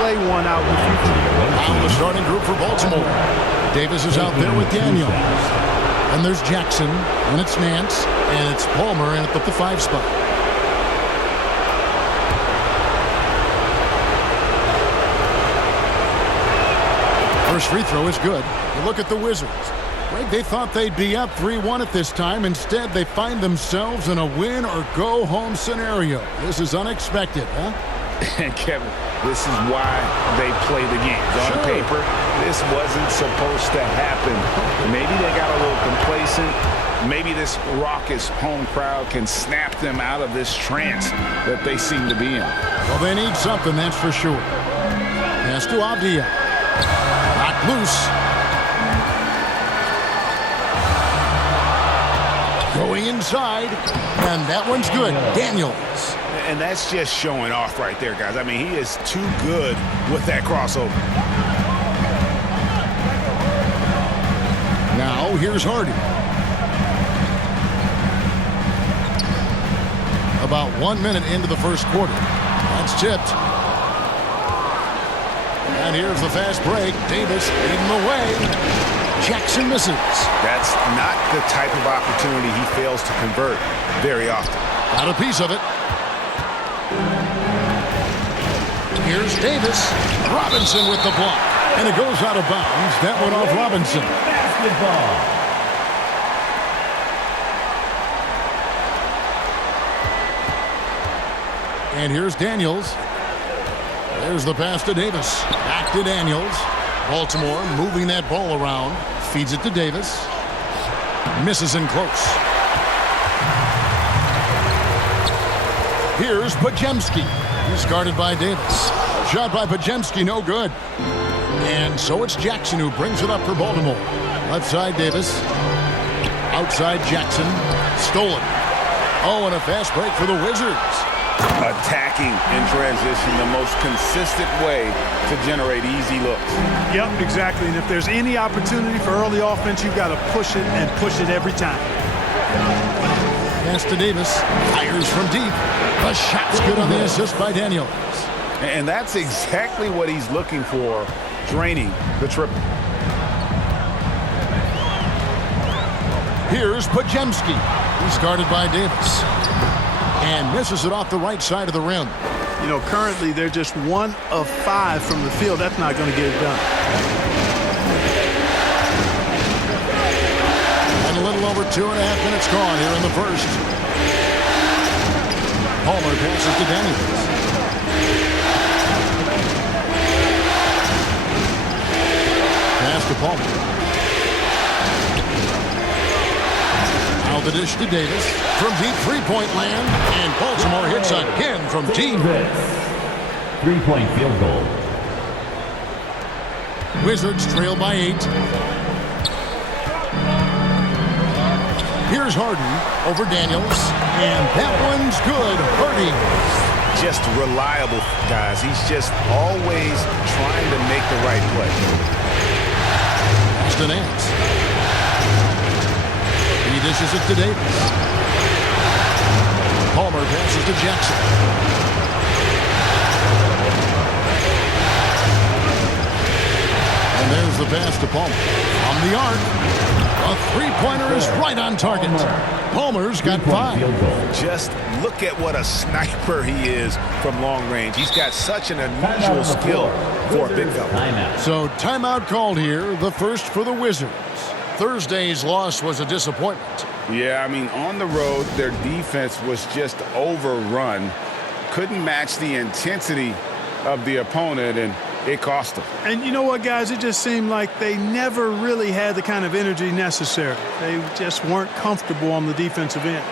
play one out in the future. Now the starting group for Baltimore. Davis is out there with Daniels. And there's Jackson, and it's Nance, and it's Palmer in at the 5 spot. First free throw is good. You look at the Wizards. Right, they thought they'd be up 3-1 at this time. Instead, they find themselves in a win-or-go-home scenario. This is unexpected, huh? And Kevin, this is why they play the games. On paper, this wasn't supposed to happen. Maybe they got a little complacent. Maybe this raucous home crowd can snap them out of this trance that they seem to be in. Well, they need something, that's for sure. Pass to Avdia. Not loose. Going inside, and that one's good. Daniels. And that's just showing off right there, guys. I mean, he is too good with that crossover. Now, here's Hardy. About 1 minute into the first quarter. That's tipped. And here's the fast break. Davis leading the way. Jackson misses. That's not the type of opportunity he fails to convert very often. Got a piece of it. Here's Davis. Robinson with the block. And it goes out of bounds. That went off Robinson. Basketball. And here's Daniels. There's the pass to Davis. Back to Daniels. Baltimore moving that ball around. Feeds it to Davis. Misses in close. Here's Pajemski. He's guarded by Davis. Shot by Pajemski, no good. And so it's Jackson who brings it up for Baltimore. Left side Davis. Outside Jackson. Stolen. Oh, and a fast break for the Wizards. Attacking in transition, the most consistent way to generate easy looks. Yep, exactly. And if there's any opportunity for early offense, you've got to push it and push it every time. Pass to Davis. Fires from deep. The shot's good on the assist by Daniels. And that's exactly what he's looking for, draining the triple. Here's Pajemski. He's guarded by Davis. And misses it off the right side of the rim. You know, currently they're just 1 of 5 from the field. That's not going to get it done. And a little over 2.5 minutes gone here in the first. Palmer passes to Daniels. Pass to Palmer. Now the dish to Davis from deep three-point land, and Baltimore hits again from deep. 3-point field goal. Wizards trail by 8. Here's Harden over Daniels, and that one's good. Hardy. Just reliable, guys. He's just always trying to make the right play. Pass to Nance. He dishes it to Davis. Palmer passes to Jackson. And there's the pass to Palmer. On the arc. A three-pointer is right on target. Palmer's got 5. Just look at what a sniper he is from long range. He's got such an unusual skill for a big fella. So timeout called here, the first for the Wizards. Thursday's loss was a disappointment. Yeah, I mean, on the road, their defense was just overrun. Couldn't match the intensity of the opponent, and it cost them. And you know what, guys? It just seemed like they never really had the kind of energy necessary. They just weren't comfortable on the defensive end.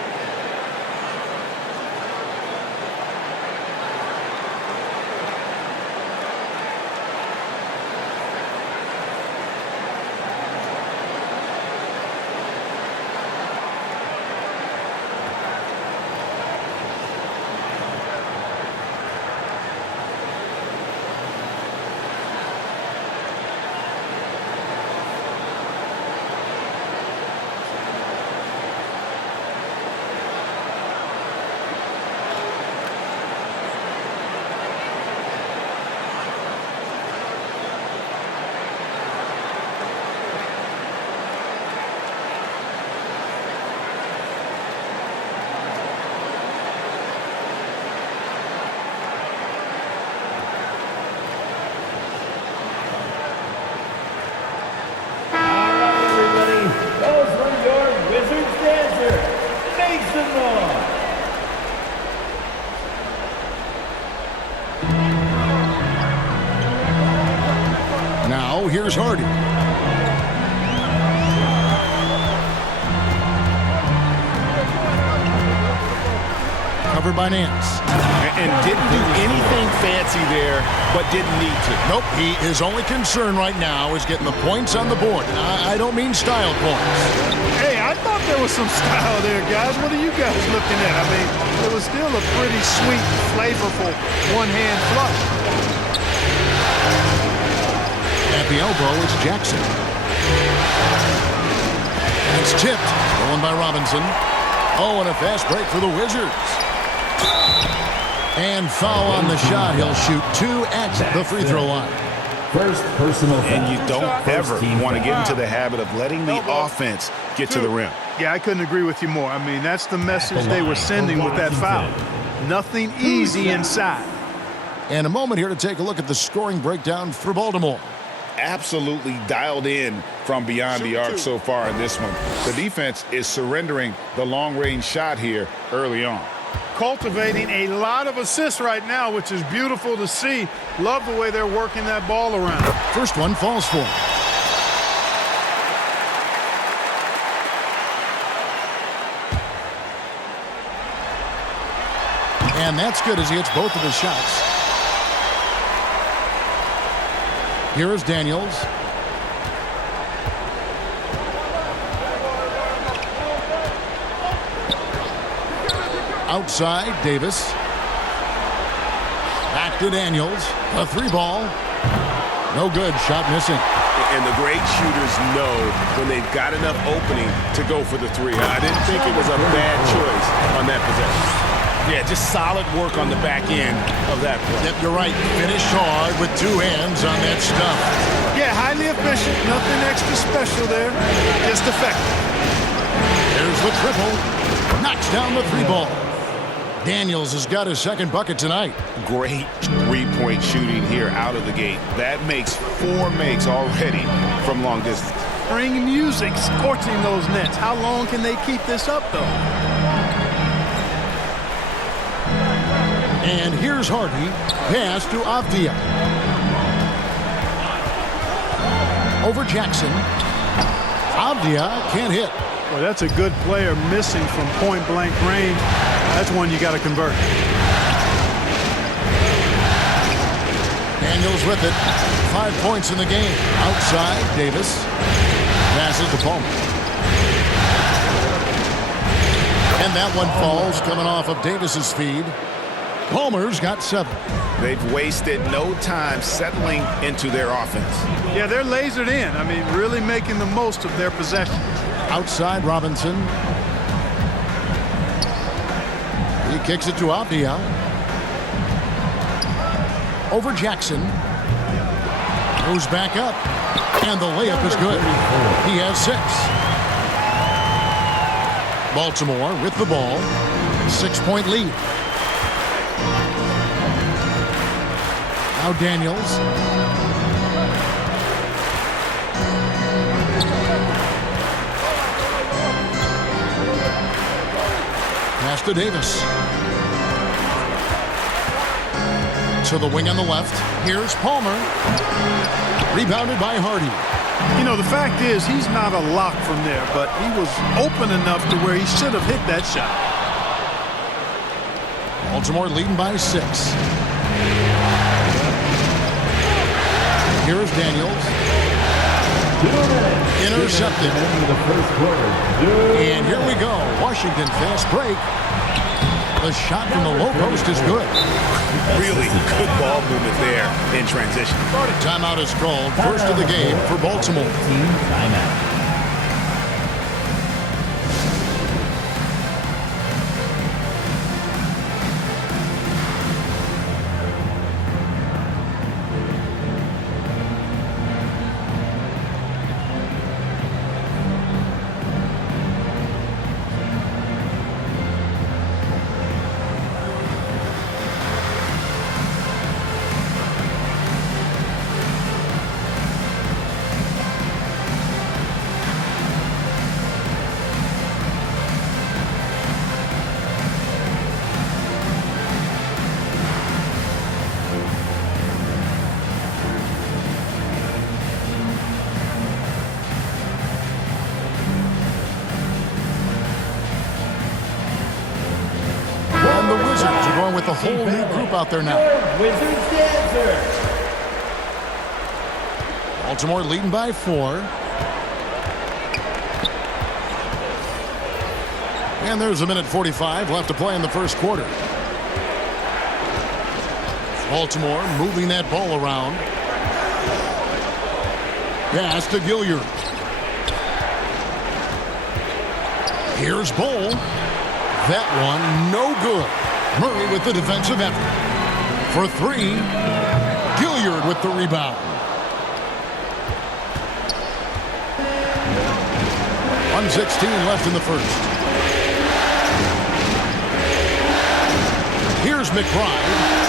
here's Hardy. Covered by Nance. And didn't do anything fancy there, but didn't need to. Nope, his only concern right now is getting the points on the board. I don't mean style points. Hey, I thought there was some style there, guys. What are you guys looking at? I mean, it was still a pretty sweet, flavorful one-hand flush. At the elbow, it's Jackson. It's tipped. Stolen by Robinson. Oh, and a fast break for the Wizards. And foul on the shot. He'll shoot 2 at the free throw line. First personal foul. And you don't ever First want to get foul. into the habit of letting the offense get to the rim. Yeah, I couldn't agree with you more. I mean, that's the message they were sending with that foul. Nothing easy inside. And a moment here to take a look at the scoring breakdown for Baltimore. Absolutely dialed in from beyond the arc so far in this one. The defense is surrendering the long-range shot here early on. Cultivating a lot of assists right now, which is beautiful to see. Love the way they're working that ball around. First one falls for him. And that's good as he hits both of his shots. Here is Daniels. Outside, Davis. Back to Daniels. A 3-ball. No good. Shot missing. And the great shooters know when they've got enough opening to go for the 3. I didn't think it was a bad choice on that possession. Yeah, just solid work on the back end of that play. Yep, you're right. Finish hard with 2 hands on that stuff. Yeah, highly efficient. Nothing extra special there. Just effective. There's the triple. Knocks down the 3-ball. Daniels has got his second bucket tonight. Great three-point shooting here out of the gate. That makes 4 makes already from long distance. Spring music scorching those nets. How long can they keep this up, though? And here's Hardy. Pass to Avdia. Over Jackson. Avdia can't hit. Well, that's a good player missing from point-blank range. That's one you got to convert. Daniels with it. 5 points in the game. Outside, Davis. Passes to Palmer. And that one falls coming off of Davis's feed. Palmer's got 7. They've wasted no time settling into their offense. Yeah, they're lasered in. I mean, really making the most of their possession. Outside, Robinson. He kicks it to Avdia. Over Jackson. Goes back up. And the layup is good. He has 6. Baltimore with the ball. 6-point lead. Now Daniels. Pass to Davis. To the wing on the left. Here's Palmer. Rebounded by Hardy. You know, the fact is he's not a lock from there, but he was open enough to where he should have hit that shot. Baltimore leading by 6. Here's Daniels. Intercepted. And here we go. Washington fast break. The shot from the low post is good. Really good ball movement there in transition. Timeout is called. First of the game for Baltimore. Team timeout. going with a whole new group out there now. Wizards Dancers. Baltimore leading by 4. And there's 1:45 left to play in the first quarter. Baltimore moving that ball around. Pass to Gilliard. Here's Bowl. That one, no good. Murray with the defensive effort. For 3, Gilliard with the rebound. 1:16 left in the first. Here's McBride.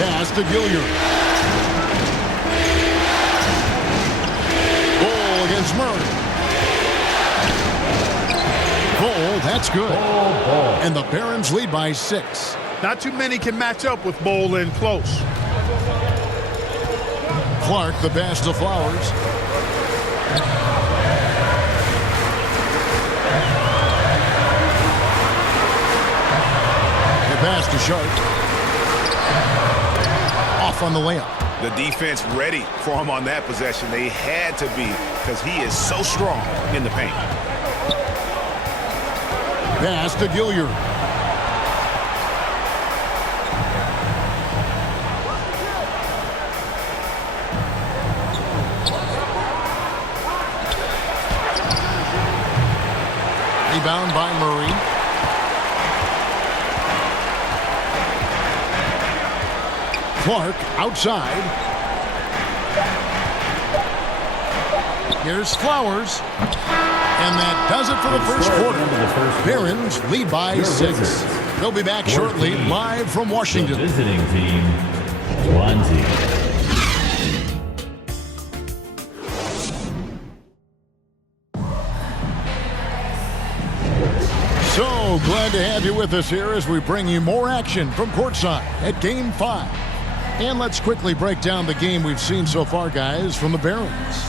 Pass to Gilliard. Goal against Murray. Goal, that's good. And the Barons lead by 6. Not too many can match up with Bowl in close. Clark, the pass to Flowers. The pass to Sharp. Off on the layup. The defense ready for him on that possession. They had to be, because he is so strong in the paint. Pass to Gilliard. Rebound by Murray. Clark outside. Here's Flowers. And that does it for the first quarter. Barons lead by 6. They'll be back shortly, live from Washington. The visiting team, 20. So glad to have you with us here as we bring you more action from courtside at Game 5. And let's quickly break down the game we've seen so far, guys, from the Barons.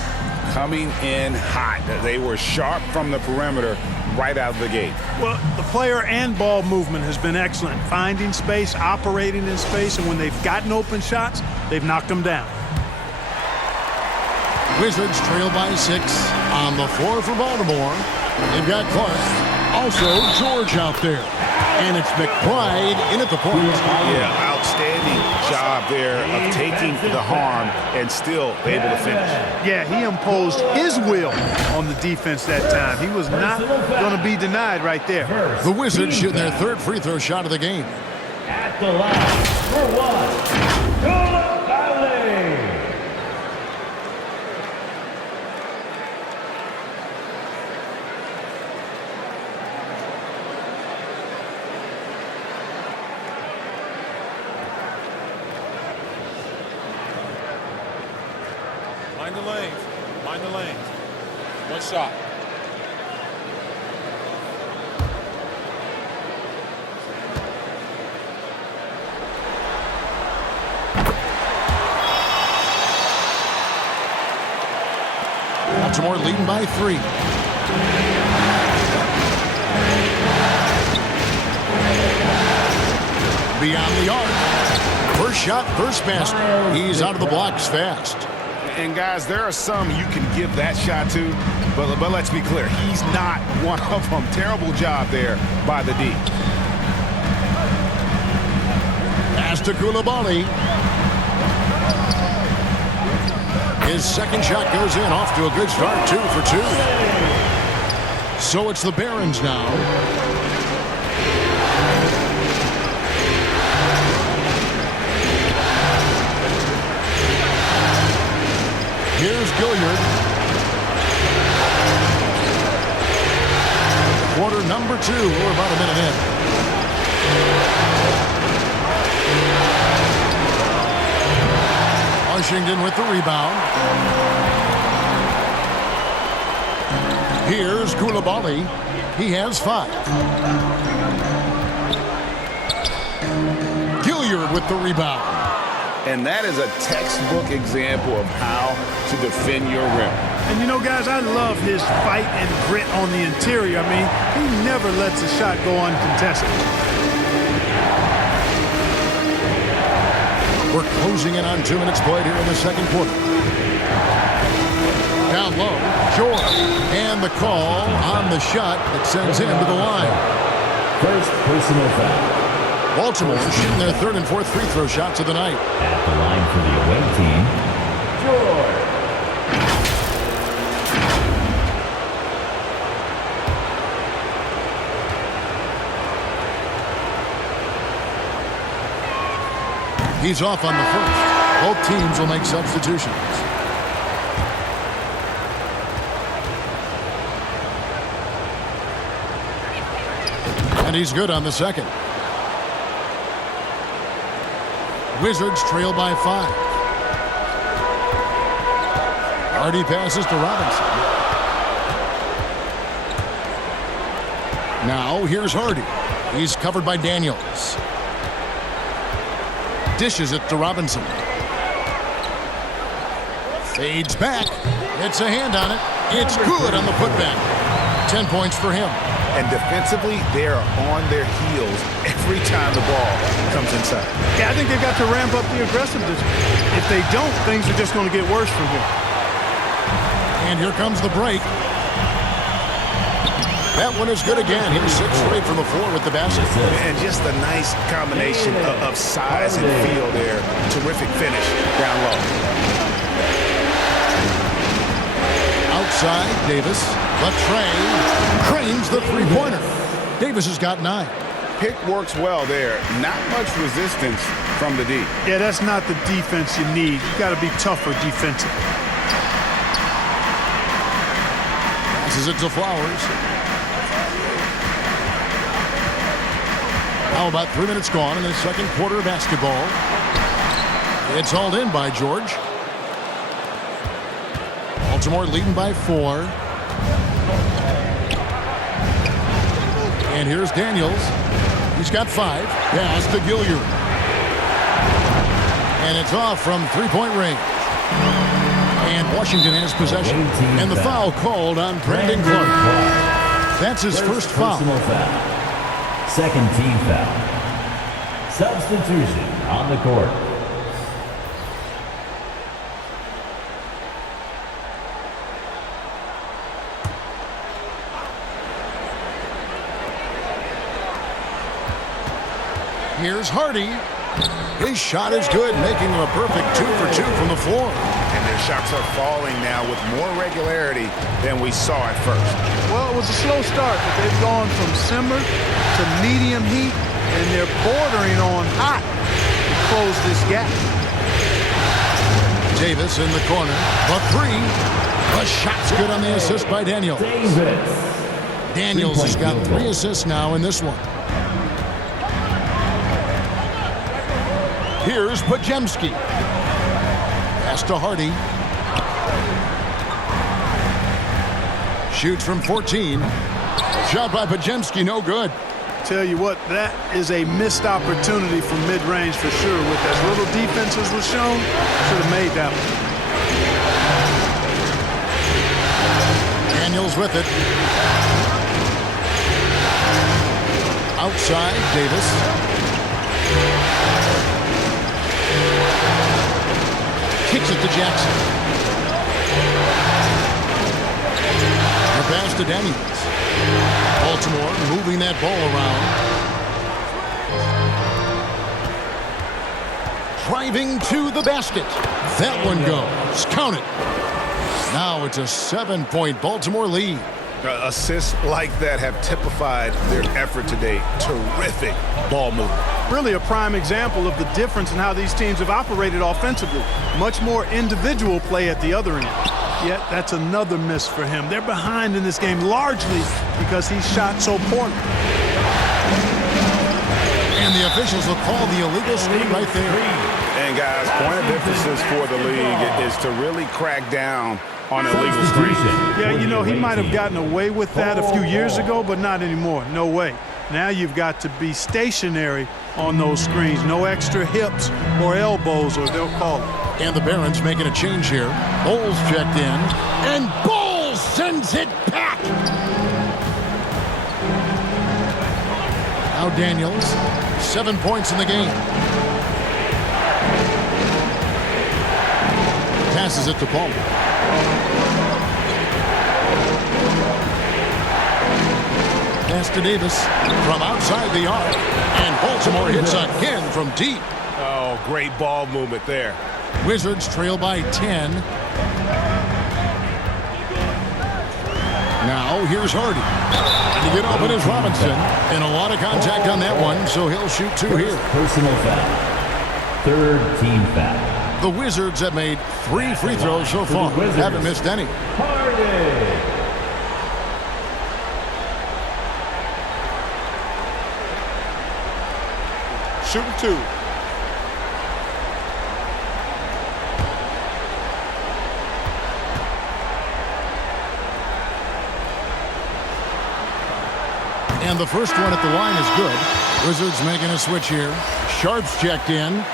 Coming in hot. They were sharp from the perimeter right out of the gate. Well, the player and ball movement has been excellent. Finding space, operating in space, and when they've gotten open shots, they've knocked them down. Wizards trail by 6 on the floor for Baltimore. They've got Clark. Also, George out there. And it's McBride in at the point. Yeah, outstanding job there of taking the harm and still able to finish. Yeah, he imposed his will on the defense that time. He was not going to be denied right there. The Wizards shooting their 3rd free throw shot of the game. At the line, for 1, Kula Valley. Mind the lanes. Mind the lanes. One shot. Baltimore leading by 3. Beyond the arc. First shot, first basket. He's out of the blocks fast. And guys, there are some you can give that shot to, but let's be clear, he's not one of them. Terrible job there by the D. Pass to Koulibaly. His second shot goes in, off to a good start, 2 for 2. So it's the Barons now. Here's Gilliard. Quarter number 2. We're about a minute in. Washington with the rebound. Here's Koulibaly. He has 5. Gilliard with the rebound. And that is a textbook example of how to defend your rim. And you know, guys, I love his fight and grit on the interior. I mean, he never lets a shot go uncontested. We're closing in on 2 minutes played here in the second quarter. Down low, George. And the call on the shot that sends him to the line. First personal foul. Baltimore shooting their third and fourth free throw shots of the night. At the line for the away team, George. He's off on the first. Both teams will make substitutions. And he's good on the second. Wizards trail by 5. Hardy passes to Robinson. Now here's Hardy. He's covered by Daniels. Dishes it to Robinson. Fades back. It's a hand on it. It's good on the putback. 10 points for him. And defensively, they are on their heels every time the ball comes inside. Yeah, I think they've got to ramp up the aggressiveness. If they don't, things are just going to get worse from here. And here comes the break. That one is good again. Here's 6 straight from the floor with the basket. And just a nice combination of size and feel there. Terrific finish down low. Outside, Davis. But Trey cranes the three-pointer. Davis has got 9. Pick works well there. Not much resistance from the D. Yeah, that's not the defense you need. You got to be tougher defensively. Passes it to Flowers. Now about 3 minutes gone in the second quarter of basketball. It's hauled in by George. Baltimore leading by 4. And here's Daniels. He's got 5. Pass to Gilliard. And it's off from three-point range. And Washington has possession. And the foul called on Brandon Clark. That's his first foul. Second team foul. Substitution on the court. Here's Hardy. His shot is good, making him a perfect 2 for 2 from the floor. And their shots are falling now with more regularity than we saw at first. Well, it was a slow start, but they've gone from simmer to medium heat, and they're bordering on hot to close this gap. Davis in the corner. The 3. The shot's good on the assist by Daniels. Daniels has got 3 assists now in this one. Here's Pajemski. Pass to Hardy. Shoots from 14. Shot by Pajemski, no good. Tell you what, that is a missed opportunity from mid-range for sure. With as little defense as was shown, should have made that one. Daniels with it. Outside, Davis. Kicks it to Jackson. The pass to Daniels. Baltimore moving that ball around. Driving to the basket. That one goes. Count it. Now it's a 7-point Baltimore lead. Assists like that have typified their effort today. Terrific ball movement. Really a prime example of the difference in how these teams have operated offensively. Much more individual play at the other end. Yet that's another miss for him. They're behind in this game largely because he shot so poorly. And the officials will call the illegal screen right there. And guys, point of emphasis for the league is to really crack down on illegal screens. Yeah, you know, he might have gotten away with that a few years ago, but not anymore. No way. Now you've got to be stationary on those screens. No extra hips or elbows, or they'll call it. And the Barons making a change here. Bowles checked in. And Bowles sends it back. Now Daniels. 7 points in the game. Passes it to Palmer. Pass to Davis from outside the arc. And Baltimore hits again from deep. Oh, great ball movement there. Wizards trail by 10. Now here's Hardy. And to get open is Robinson. And a lot of contact on that one, so he'll shoot 2 here. Personal foul. Third team foul. The Wizards have made 3 free throws so far. Haven't missed any. Hardy. Shooting 2. And the first one at the line is good. Wizards making a switch here. Sharp's checked in.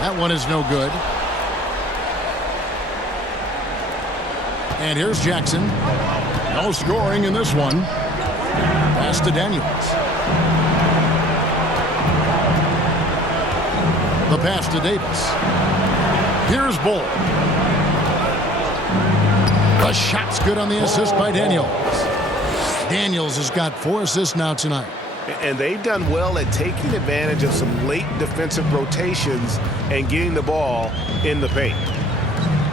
That one is no good. And here's Jackson. No scoring in this one. Pass to Daniels. The pass to Davis. Here's Bull. The shot's good on the assist by Daniels. Daniels has got 4 assists now tonight. And they've done well at taking advantage of some late defensive rotations and getting the ball in the paint.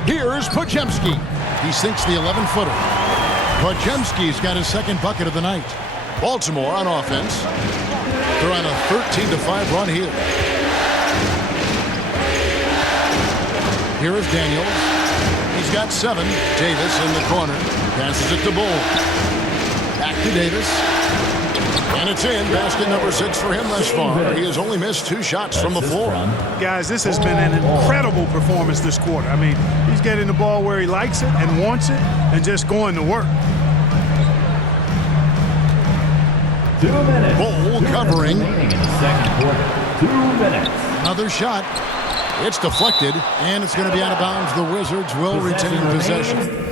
Here's Podziemski. He sinks the 11-footer. Podziemski's got his second bucket of the night. Baltimore on offense. They're on a 13-5 run here. Here is Daniels. He's got 7. Davis in the corner. Passes it to Bull. Back to Davis. And it's in. Basket number 6 for him thus far. He has only missed 2 shots from the floor. Guys, this has been an incredible performance this quarter. I mean, he's getting the ball where he likes it and wants it and just going to work. 2 minutes. Bull covering. In the second quarter. 2 minutes. Another shot. It's deflected, and it's going to be out of bounds. The Wizards will retain possession.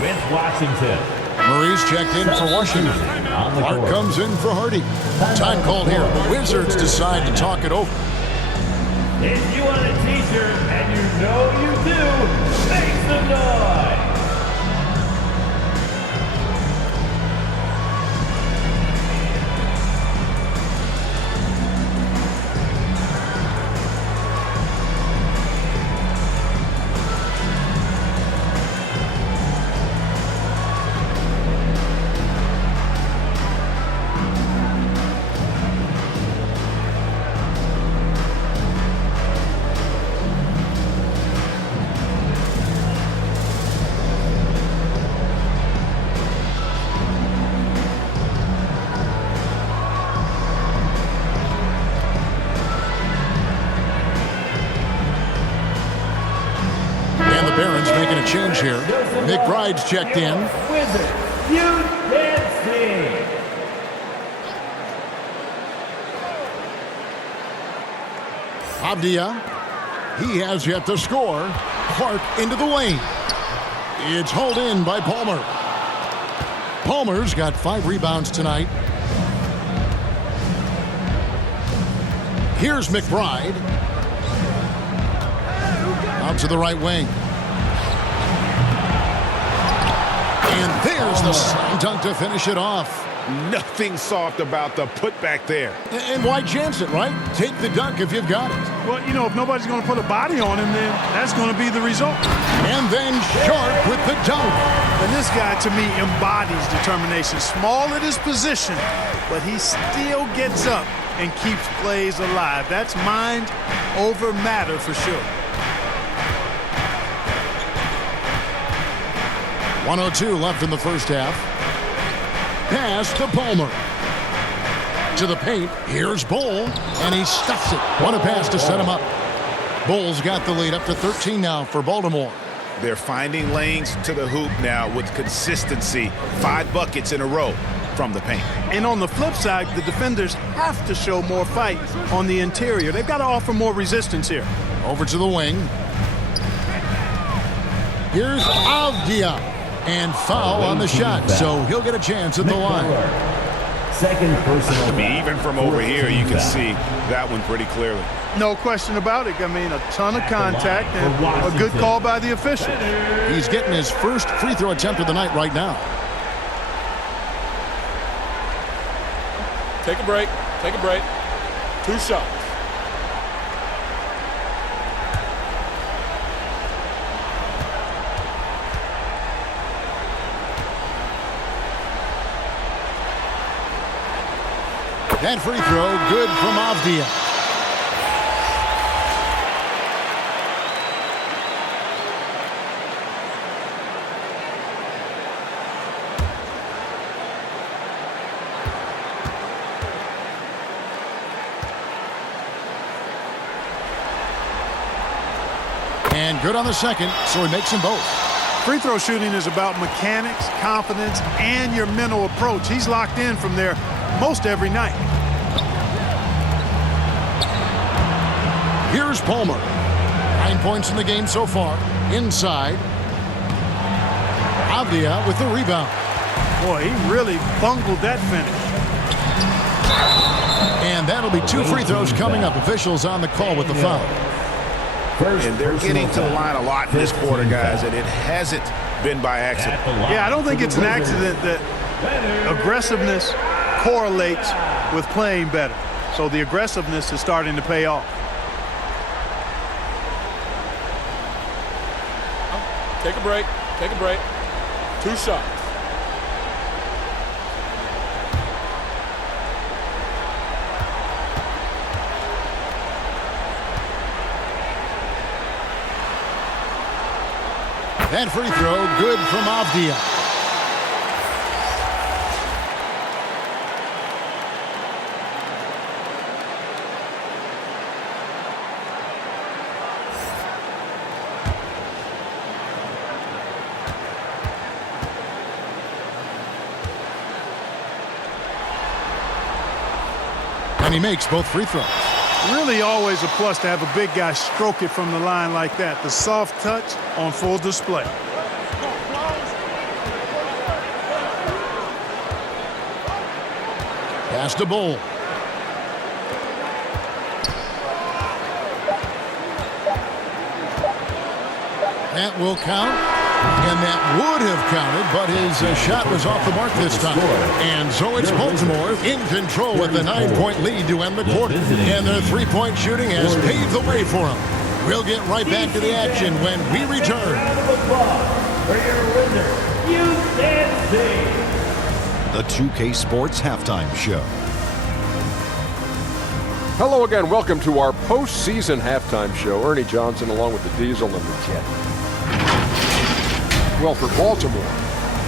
With Washington. Murray's checked in for Washington. Clark comes in for Hardy. Time called here. The Wizards decide to talk it over. If you want a t-shirt, and you know you do, make some noise. Change here. McBride's checked in. Wizard, you dancing. Abdia. He has yet to score. Clark into the lane. It's hauled in by Palmer. Palmer's got 5 rebounds tonight. Here's McBride. Out to the right wing. And there's the slam dunk to finish it off. Nothing soft about the putback there. And why chance it, right? Take the dunk if you've got it. Well, you know, if nobody's going to put a body on him, then that's going to be the result. And then Sharp with the dunk. And this guy, to me, embodies determination. Small at his position, but he still gets up and keeps plays alive. That's mind over matter for sure. 1:02 left in the first half. Pass to Palmer. To the paint. Here's Bull, and he stuffs it. What a pass to set him up. Bull's got the lead up to 13 now for Baltimore. They're finding lanes to the hoop now with consistency. 5 buckets in a row from the paint. And on the flip side, the defenders have to show more fight on the interior. They've got to offer more resistance here. Over to the wing. Here's Avdia. And foul on the shot, so he'll get a chance at the line. Second personal. I mean, even from over here, you can see that one pretty clearly. No question about it. I mean, a ton of contact and a good call by the official. He's getting his first free throw attempt of the night right now. Take a break. Take a break. 2 shots. That free throw, good from Avdia. And good on the second, so he makes them both. Free throw shooting is about mechanics, confidence, and your mental approach. He's locked in from there most every night. Here's Palmer. 9 points in the game so far. Inside. Avdia with the rebound. Boy, he really bungled that finish. And that'll be 2 free throws coming up. Officials on the call with the foul. And they're getting to the line a lot in this quarter, guys, and it hasn't been by accident. Yeah, I don't think it's an accident that aggressiveness correlates with playing better. So the aggressiveness is starting to pay off. Take a break. Take a break. 2 shots. That free throw, good from Avdia. And he makes both free throws. Really always a plus to have a big guy stroke it from the line like that. The soft touch on full display. Pass to Bull. That will count. And that would have counted, but his shot was off the mark this time. And so it's Baltimore in control with the 9-point lead to end the quarter. And their 3-point shooting has paved the way for them. We'll get right back to the action when we return. Round of applause for your winner, UNC. The 2K Sports Halftime Show. Hello again. Welcome to our postseason halftime show. Ernie Johnson along with the Diesel and the Jet. Well, for Baltimore,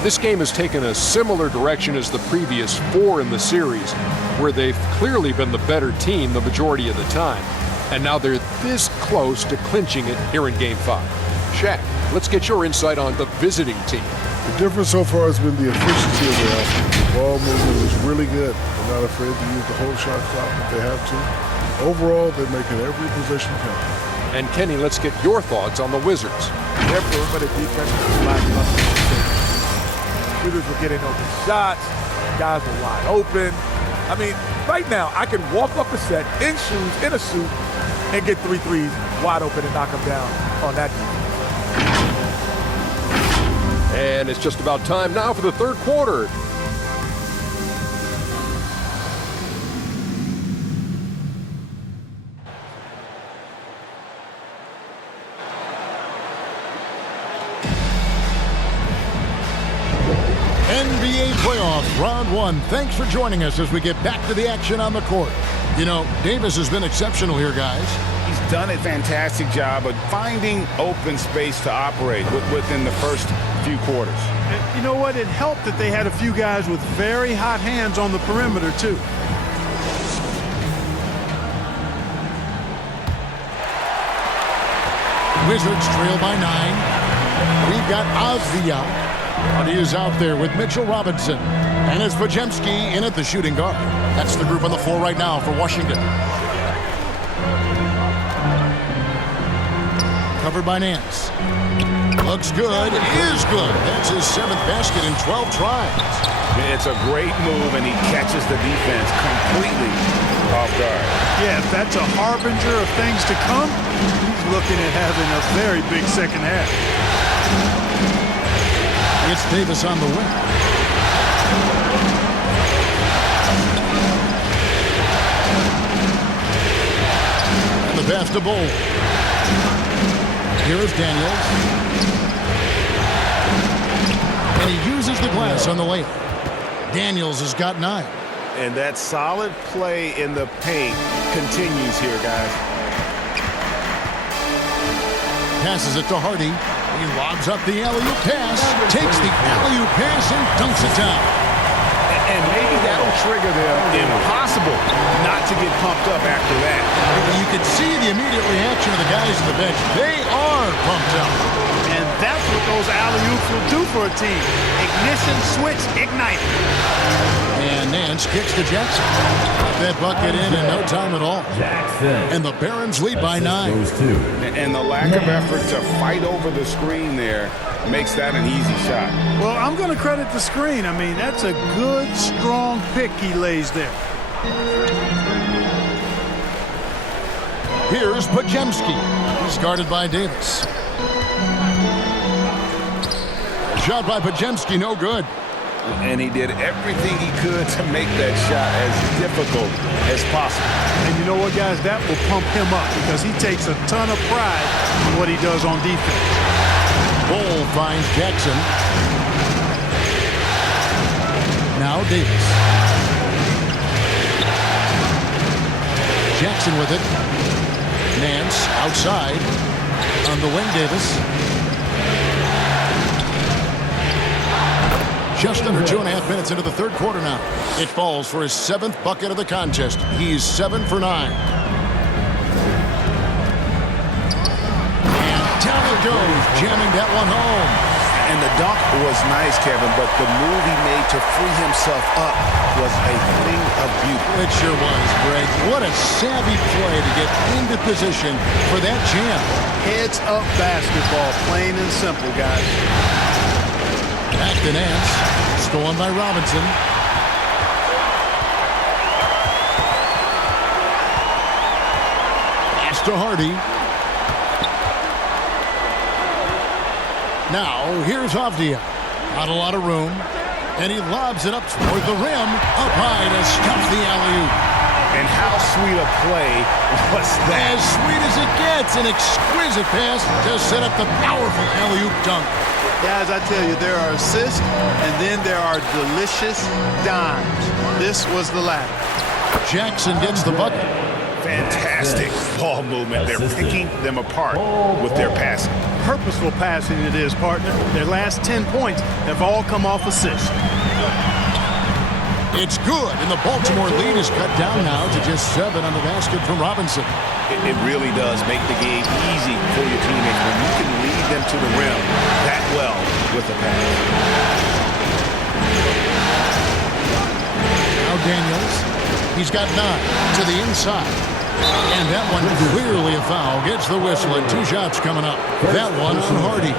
this game has taken a similar direction as the previous 4 in the series, where they've clearly been the better team the majority of the time. And now they're this close to clinching it here in Game 5. Shaq, let's get your insight on the visiting team. The difference so far has been the efficiency of their offense. The ball movement is really good. They're not afraid to use the whole shot clock if they have to. Overall, they're making every possession count. And Kenny, let's get your thoughts on the Wizards. Their perimeter defense was lackluster. Shooters were getting open shots. Guys were wide open. I mean, right now, I can walk off the set in shoes, in a suit, and get 3 threes wide open and knock them down on that defense. And it's just about time now for the third quarter. NBA playoffs, round 1. Thanks for joining us as we get back to the action on the court. You know, Davis has been exceptional here, guys. He's done a fantastic job of finding open space to operate within the first few quarters. And you know what? It helped that they had a few guys with very hot hands on the perimeter, too. Wizards trail by 9. We've got Avdija. And he is out there with Mitchell Robinson. And it's Podziemski in at the shooting guard. That's the group on the floor right now for Washington. Covered by Nance. Looks good. Is good. That's his 7th basket in 12 tries. It's a great move, and he catches the defense completely off guard. Yeah, if that's a harbinger of things to come, he's looking at having a very big second half. It's Davis on the wing. And the pass to Bull. Here is Daniels. And he uses the glass on the layup. Daniels has got 9. And that solid play in the paint continues here, guys. Passes it to Hardy. He lobs up the alley-oop pass, takes the alley-oop pass, and dunks it down. And maybe that'll trigger them. Impossible not to get pumped up after that. You can see the immediate reaction of the guys on the bench. They are pumped up. And that's what those alley-oops will do for a team. Ignition, switch, ignite. And Nance kicks to Jackson. Got that bucket in no time at all. Jackson. And the Barons lead by 9. And the lack of effort to fight over the screen there makes that an easy shot. Well, I'm going to credit the screen. I mean, that's a good, strong pick he lays there. Here's Podziemski. He's guarded by Davis. Shot by Podziemski, no good. And he did everything he could to make that shot as difficult as possible. And you know what, guys? That will pump him up because he takes a ton of pride in what he does on defense. Bull finds Jackson. Now Davis. Jackson with it. Nance outside. On the wing, Davis. Just under 2.5 minutes into the third quarter now. It falls for his 7th bucket of the contest. He's 7 for 9. And down it goes, jamming that one home. And the dunk was nice, Kevin, but the move he made to free himself up was a thing of beauty. It sure was, Greg. What a savvy play to get into position for that jam. Heads up basketball, plain and simple, guys. Back to Nance. Stolen by Robinson. Pass to Hardy. Now, here's Avdija. Not a lot of room. And he lobs it up toward the rim. Up high to stuff the alley-oop. And how sweet a play was that? As sweet as it gets. An exquisite pass to set up the powerful alley-oop dunk. Guys, I tell you, there are assists, and then there are delicious dimes. This was the latter. Jackson gets the bucket. Fantastic ball movement. They're picking them apart with their passing. Purposeful passing it is, partner. Their last 10 points have all come off assists. It's good, and the Baltimore lead is cut down now to just 7 on the basket from Robinson. It really does make the game easy for your teammates when you can lead them to the rim that well with the pass. Now Daniels. He's got 9 to the inside. And that one clearly a foul. Gets the whistle and 2 shots coming up. That one on Hardy.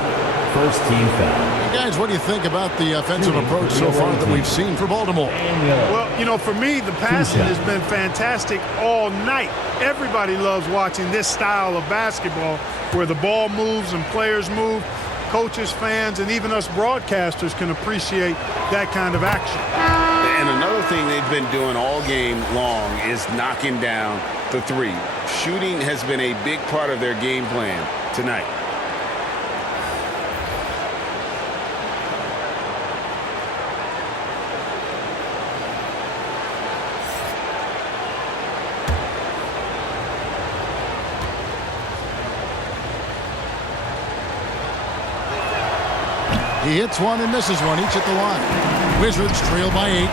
First team foul. Guys, what do you think about the offensive approach so far that we've seen for Baltimore? Well, you know, for me, the passing has been fantastic all night. Everybody loves watching this style of basketball where the ball moves and players move. Coaches, fans, and even us broadcasters can appreciate that kind of action. And another thing they've been doing all game long is knocking down the 3. Shooting has been a big part of their game plan tonight. He hits one and misses one, each at the line. Wizards trail by 8.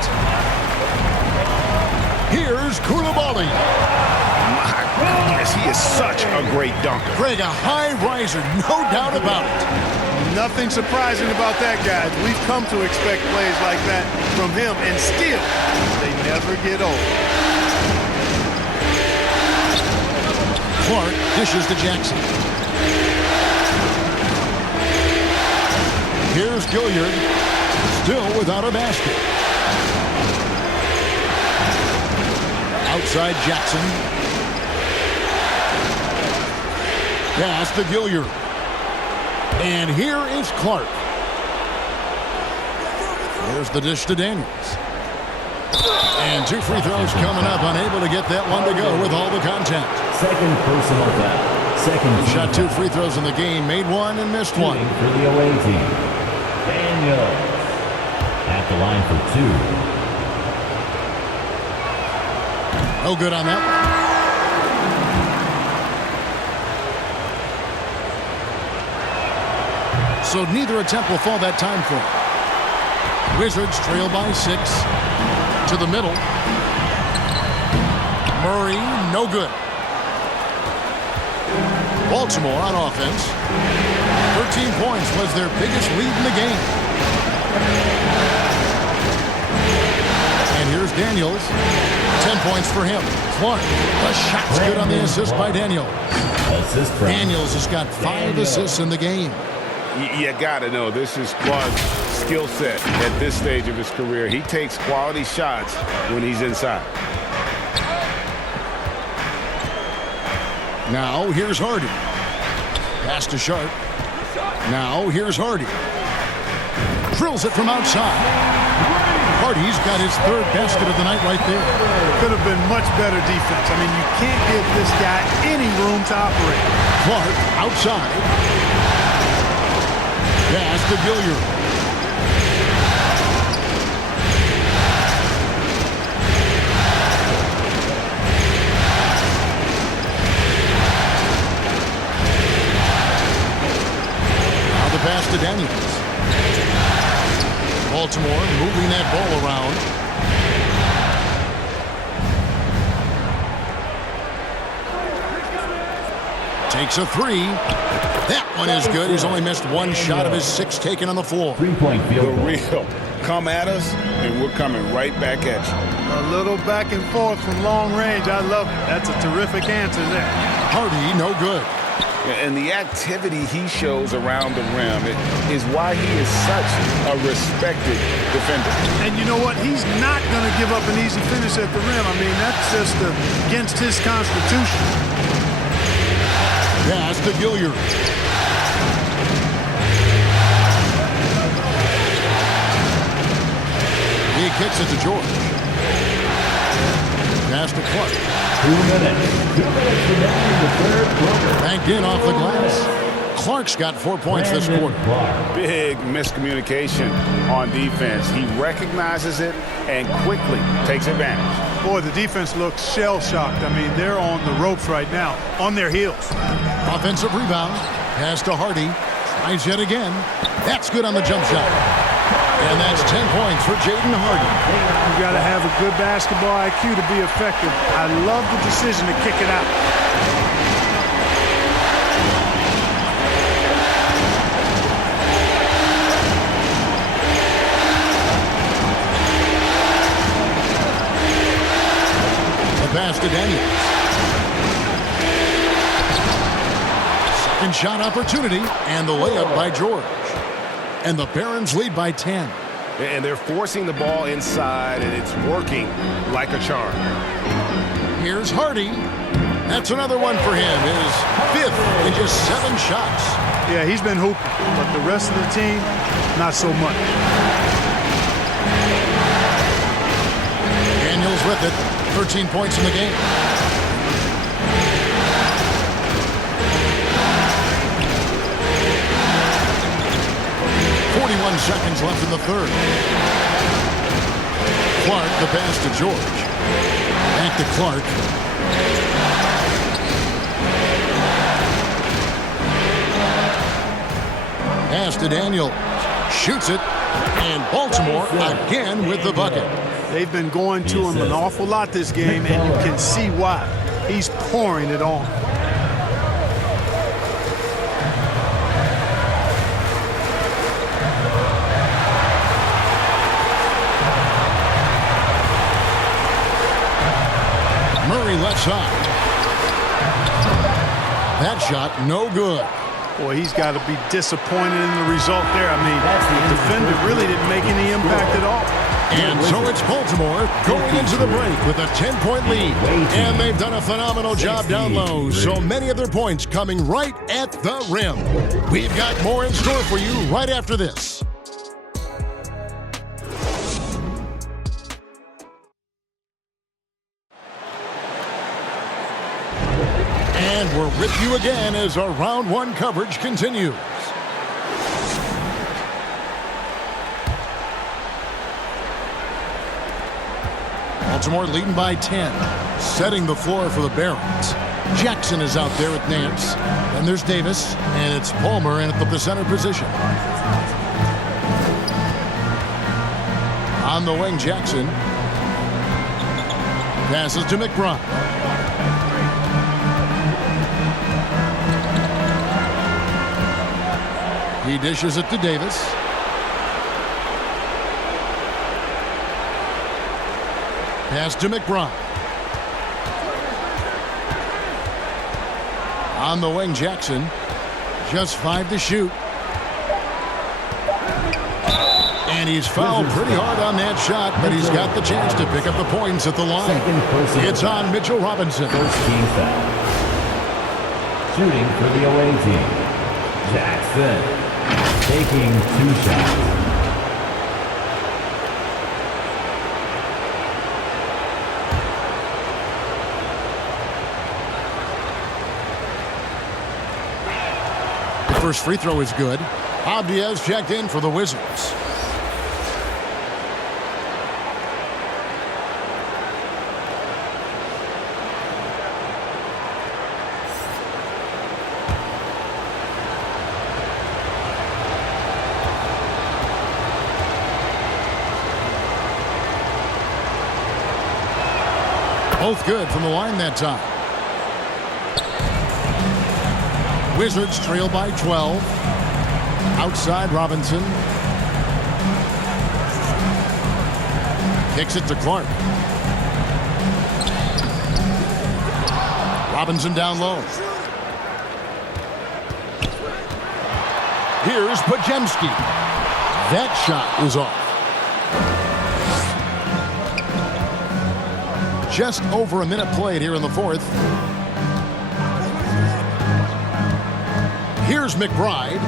Here's Koulibaly. My goodness, he is such a great dunker. Greg, a high riser, no doubt about it. Nothing surprising about that, guys. We've come to expect plays like that from him, and still, they never get old. Clark dishes to Jackson. Here's Gilliard, still without a basket. Outside Jackson. Pass to Gilliard. And here is Clark. Here's the dish to Daniels. And 2 free throws coming up, unable to get that one to go with all the contact. Second personal foul. Second. He shot 2 free throws in the game, made one and missed one. For the away team, Daniels at the line for 2. No good on that one. So neither attempt will fall that time for him. Wizards trail by 6. To the middle. Murray, no good. Baltimore on offense. 13 points was their biggest lead in the game. And here's Daniels. 10 points for him. Clark, the shot's good on the assist by Daniels. Daniels has got 5 assists in the game. You got to know, this is Clark's skill set at this stage of his career. He takes quality shots when he's inside. Now, here's Hardy. Pass to Sharp. Now, here's Hardy. Drills it from outside. Hardy's got his 3rd basket of the night right there. Could have been much better defense. I mean, you can't give this guy any room to operate. Clark outside. Pass to Gilliard. Now the pass to Daniels. Baltimore moving that ball around. Takes a 3. That one is good. He's only missed 1 shot of his 6 taken on the floor. 3-point field goal. The real. Come at us, and we're coming right back at you. A little back and forth from long range. I love it. That's a terrific answer there. Hardy, no good. And the activity he shows around the rim is why he is such a respected defender. And you know what? He's not going to give up an easy finish at the rim. I mean, that's just against his constitution. Pass to Gilliard. He kicks it to George. Pass to Clark. 2 minutes. 2 minutes remaining in the 3rd quarter. Banked in off the glass. Clark's got 4 points this quarter. Big miscommunication on defense. He recognizes it and quickly takes advantage. Boy, the defense looks shell-shocked. I mean, they're on the ropes right now, on their heels. Offensive rebound. Pass to Hardy. Tries yet again. That's good on the jump shot. And that's 10 points for Jaden Hardy. You got to have a good basketball IQ to be effective. I love the decision to kick it out. Pass to Daniels. Second shot opportunity, and the layup by George. And the Barons lead by 10. And they're forcing the ball inside, and it's working like a charm. Here's Hardy. That's another one for him. His 5th in just 7 shots. Yeah, he's been hooping, but the rest of the team, not so much. Daniels with it. 13 points in the game. Seconds left in the 3rd. Clark, the pass to George. Back to Clark. Pass to Daniels. Shoots it. And Baltimore again with the bucket. They've been going to him an awful lot this game, and you can see why. He's pouring it on. Murray left side. That shot, no good. Boy, he's got to be disappointed in the result there. I mean, the defender really didn't make any impact at all. And so it's Baltimore going into the break with a 10-point lead. And they've done a phenomenal job down low. So many of their points coming right at the rim. We've got more in store for you right after this. And we're with you again as our round one coverage continues. Baltimore leading by 10, setting the floor for the Barons. Jackson is out there with Nance, and there's Davis, and it's Palmer in at the center position. On the wing, Jackson passes to McBride. He dishes it to Davis. Pass to McBride. On the wing, Jackson. Just 5 to shoot. And he's fouled pretty hard on that shot, but he's got the chance to pick up the points at the line. It's on Mitchell Robinson. First team foul. Shooting for the away team. Jackson taking 2 shots. First free throw is good. Abdiaz checked in for the Wizards. Both good from the line that time. Wizards trail by 12. Outside Robinson. Kicks it to Clark. Robinson down low. Here's Pajemski. That shot is off. Just over a minute played here in the fourth. Here's McBride.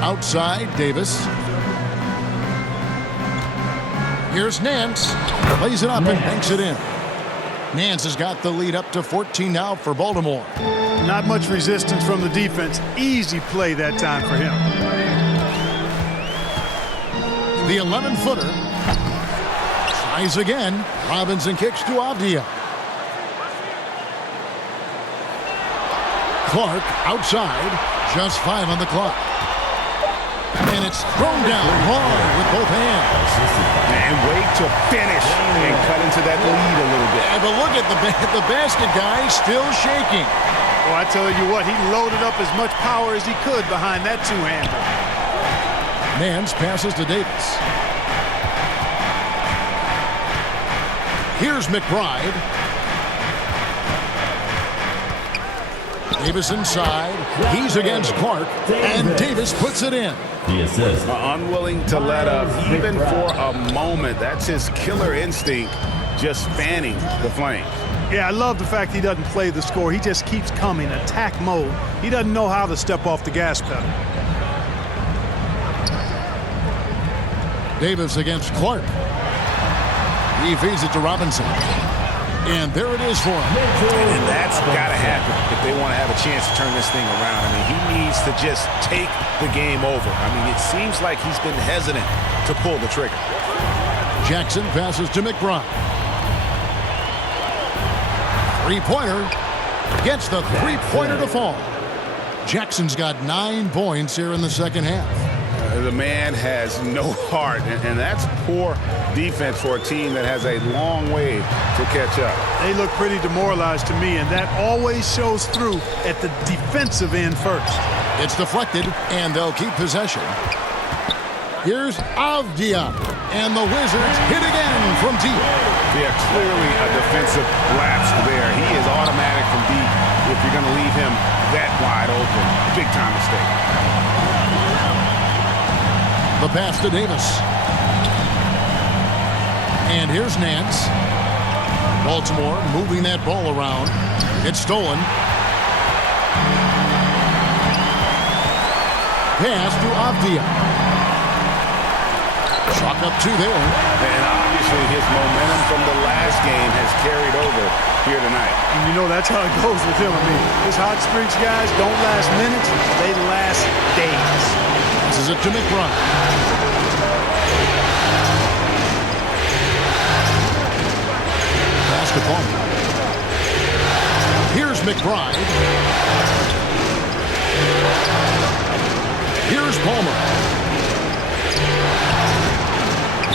Outside, Davis. Here's Nance. Lays it up and banks it in. Nance has got the lead up to 14 now for Baltimore. Not much resistance from the defense. Easy play that time for him. The 11-footer. Tries again. Robinson kicks to Avdia. Clark outside. Just 5 on the clock. And it's thrown down hard with both hands. And wait to finish and cut into that lead a little bit. Yeah, but look at the basket guy still shaking. Well, I tell you what, he loaded up as much power as he could behind that two-hander. Nance passes to Davis. Here's McBride. Davis inside. He's against Clark. And Davis puts it in. The assist. Unwilling to let up even for a moment. That's his killer instinct, just fanning the flames. Yeah, I love the fact he doesn't play the score. He just keeps coming, attack mode. He doesn't know how to step off the gas pedal. Davis against Clark. He feeds it to Robinson. And there it is for him. And that's got to happen if they want to have a chance to turn this thing around. I mean, he needs to just take the game over. I mean, it seems like he's been hesitant to pull the trigger. Jackson passes to McBride. Three-pointer. Gets the three-pointer to fall. Jackson's got 9 points here in the second half. The man has no heart, and that's poor defense for a team that has a long way to catch up. They look pretty demoralized to me, and that always shows through at the defensive end first. It's deflected, and they'll keep possession. Here's Avdia, and the Wizards hit again from deep. Yeah, clearly a defensive lapse there. He is automatic from deep if you're going to leave him that wide open. Big time mistake. The pass to Davis. And here's Nance. Baltimore moving that ball around. It's stolen. Pass to Avdia. Chalk up two there. And obviously his momentum from the last game has carried over here tonight. And you know that's how it goes with him. I mean, his hot streaks, guys, don't last minutes. They last days. This is it to McBride. Pass to Palmer. Here's McBride. Here's Palmer.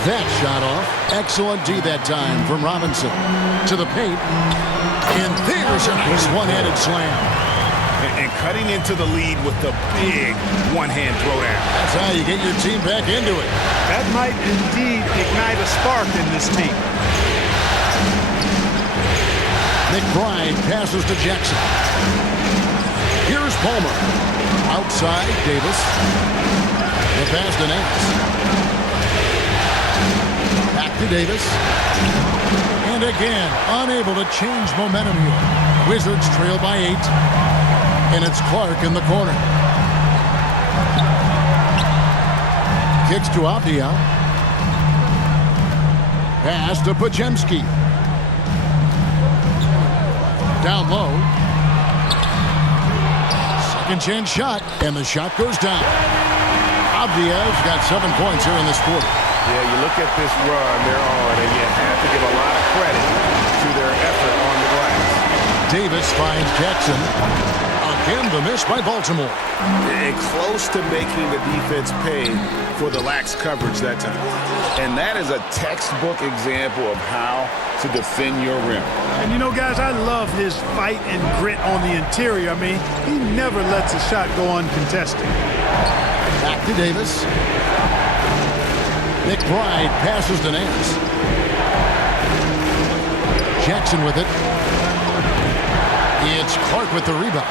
That shot off. Excellent D that time from Robinson. To the paint. And there's a nice one-handed slam. And cutting into the lead with the big one-hand throwdown. That's how you get your team back into it. That might indeed ignite a spark in this team. McBride passes to Jackson. Here's Palmer. Outside, Davis. The pass to Nance. Back to Davis. And again, unable to change momentum here. Wizards trail by 8. And it's Clark in the corner. Kicks to Avdia. Pass to Pajemski. Down low. Second chance shot. And the shot goes down. Avdia's got 7 points here in this quarter. Yeah, you look at this run they're on, and you have to give a lot of credit to their effort on the glass. Davis finds Jackson. Again, the miss by Baltimore. And close to making the defense pay for the lax coverage that time. And that is a textbook example of how to defend your rim. And you know, guys, I love his fight and grit on the interior. I mean, he never lets a shot go uncontested. Back to Davis. McBride passes to Nance. Jackson with it. It's Clark with the rebound.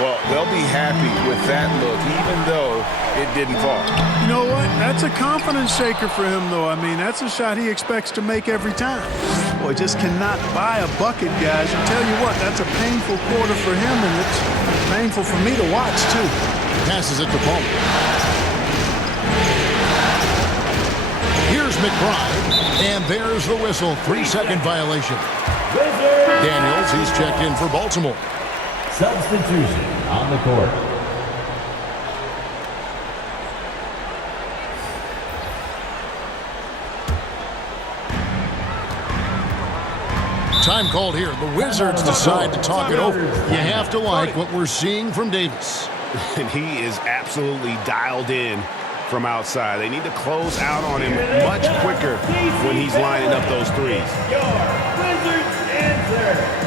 Well, they'll be happy with that look, even though it didn't fall. You know what? That's a confidence shaker for him, though. I mean, that's a shot he expects to make every time. Boy, just cannot buy a bucket, guys. I tell you what, that's a painful quarter for him, and it's painful for me to watch, too. Passes it to Palmer. Here's McBride, and there's the whistle. 3-second violation. Daniels, he's checked in for Baltimore. Substitution on the court. Time called here. The Wizards decide to talk it over. You have to like what we're seeing from Davis. And he is absolutely dialed in from outside. They need to close out on him much quicker when he's lining up those threes. Your Wizards answer.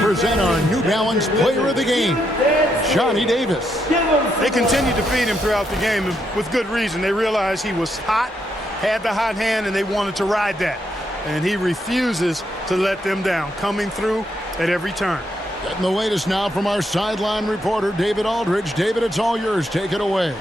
Present our New Balance Player of the Game, Johnny Davis. They continued to feed him throughout the game, and with good reason. They realized he was hot, had the hot hand, and they wanted to ride that. And he refuses to let them down, coming through at every turn. Getting the latest now from our sideline reporter, David Aldridge. David, it's all yours. Take it away.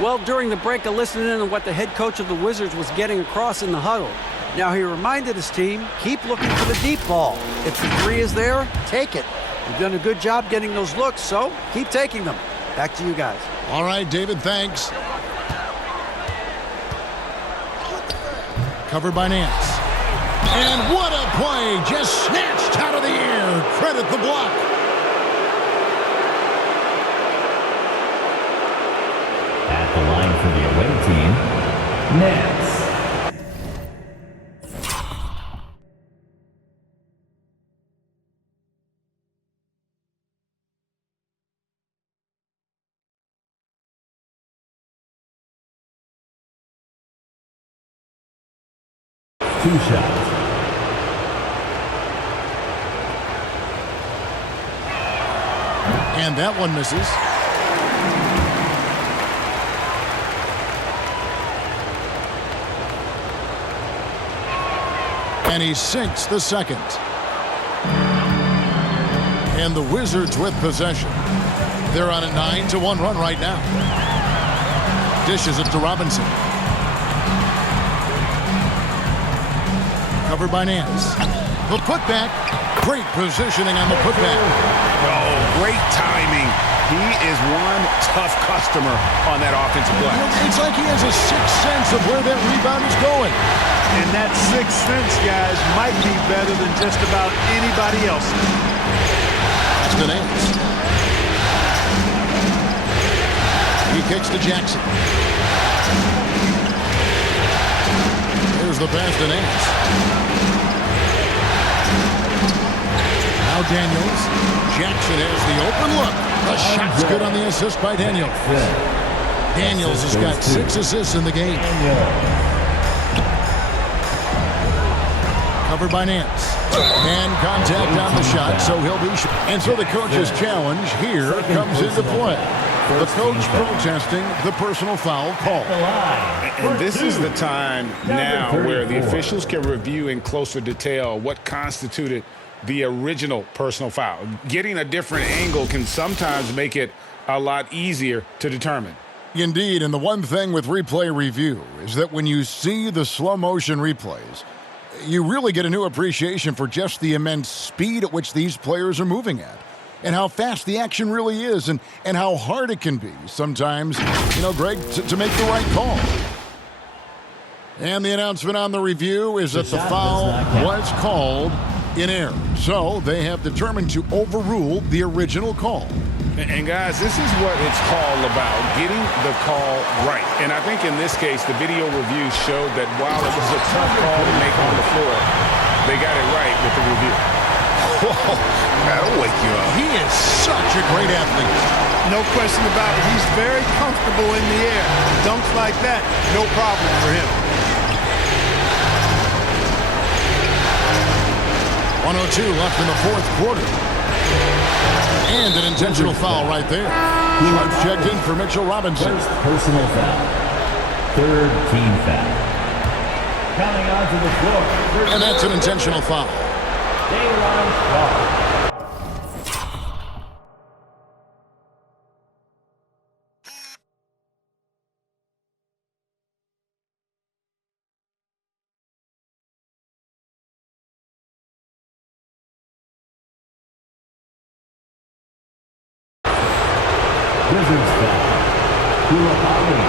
Well, during the break, I listened in on what the head coach of the Wizards was getting across in the huddle. Now he reminded his team, keep looking for the deep ball. If the three is there, take it. You've done a good job getting those looks, so keep taking them. Back to you guys. All right, David, thanks. Covered by Nance. And what a play! Just snatched out of the air. Credit the block. At the line for the away team, Nance. Two shots. And that one misses. And he sinks the second. And the Wizards with possession. They're on a 9-1 run right now. Dishes it to Robinson. Covered by Nance. The putback. Great positioning on the putback. Oh, great timing. He is one tough customer on that offensive glass. It's like he has a sixth sense of where that rebound is going. And that sixth sense, guys, might be better than just about anybody else. That's the Nance. He kicks to Jackson. Here's the pass to Nance. Now Daniels. Jackson has the open look. The shot's good on the assist by Daniels. Daniels has got 6 assists in the game. Covered by Nance. And contact on the shot, so he'll be... And so the coach's challenge here comes into play. The coach protesting the personal foul call. And this is the time now where the officials can review in closer detail what constituted the original personal foul. Getting a different angle can sometimes make it a lot easier to determine. Indeed, and the one thing with replay review is that when you see the slow motion replays, you really get a new appreciation for just the immense speed at which these players are moving at, and how fast the action really is, and how hard it can be sometimes, Greg, to make the right call. And the announcement on the review is that the foul was called in error. So they have determined to overrule the original call. And guys, this is what it's all about, getting the call right. And I think in this case, the video review showed that while it was a tough call to make on the floor, they got it right with the review. Whoa, that'll wake you up. He is such a great athlete. No question about it. He's very comfortable in the air. Dunks like that, no problem for him. 1:02 left in the fourth quarter. And an intentional foul right there. Shots checked in for Mitchell Robinson. First personal foul. Third team foul. Coming onto the floor. And that's an intentional foul. Dayron Sharp. Wizards foul. Kulahali.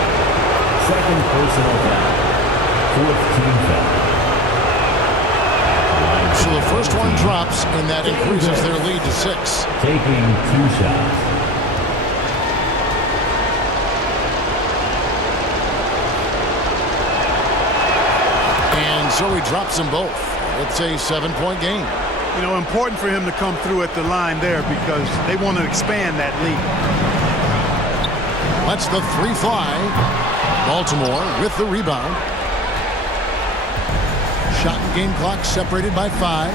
Second personal foul. Fourth team foul. So the first one drops, and that increases their lead to 6. Taking 2 shots. And so he drops them both. It's a 7-point game. Important for him to come through at the line there because they want to expand that lead. Lets the 3 fly. Baltimore with the rebound. Shot and game clock separated by 5.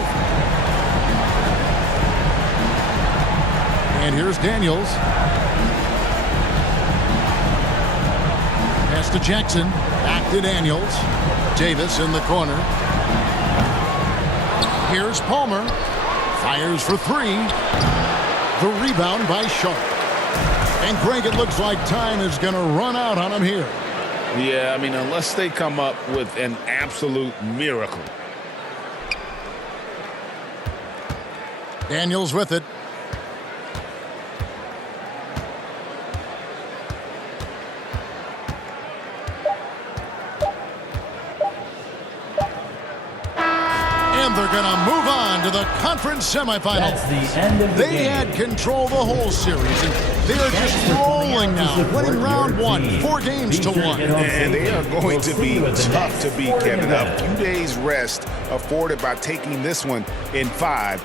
And here's Daniels. Pass to Jackson. Back to Daniels. Davis in the corner. Here's Palmer. Fires for 3. The rebound by Sharp. And Greg, it looks like time is going to run out on him here. Yeah, I mean, unless they come up with an absolute miracle. Daniels with it. And they're going to move on to the conference semifinals. That's the end of the They game. had control the whole series, and they are just rolling now, winning round one, 4-1. And they are going to be tough to beat, Kevin. A few days rest afforded by taking this one in 5.